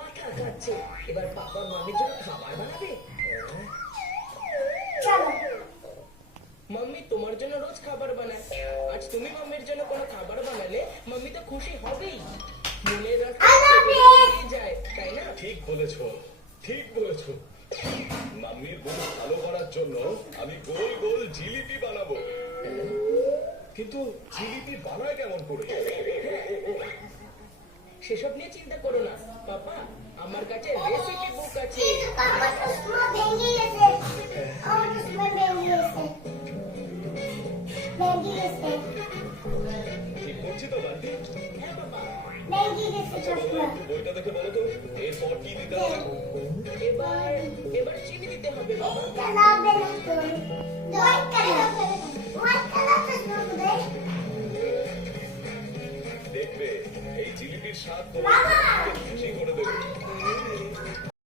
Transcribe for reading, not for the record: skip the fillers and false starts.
মাথা খাচ্ছে। এবার পাপা মামির জন্য খাবার বানাবে। চলো মাম্মি তোমার জন্য রোজ খাবার বানায়, আজ তুমি মাম্মির জন্য কোনো খাবার বানালে মাম্মি তো খুশি হবেই। মনের রাস্তা যায়, তাই না? ঠিক বলেছো, ঠিক বলেছো। মাম্মির মুখ ভালো করার জন্য আমি গোল গোল জিলিপি বানাবো। কিন্তু জিলিপি বানায় কেমন করে? সেসব নিয়ে চিন্তা করো না পাপা, আমার কাছে রেসিপি বুক আছে। আমার চশমা ভেঙে গেছে, আমার চশমা ভেঙে গেছে, ভেঙে গেছে, ঠিক করছি তো বান্টি? হ্যাঁ বাবা, ভেঙে গেছে চশমা। বইটা দেখে বলো তো এরপর কি দিতে হবে? এবার এবার চিনি দিতে হবে বাবা। এটা লাগবে না তো, হোয়াইট কালার, হোয়াইট কালার চশমা কোথায়? দেখবে এই জিলিপির স্বাদ বাবা! তোমাকে খুশি করে দেবে।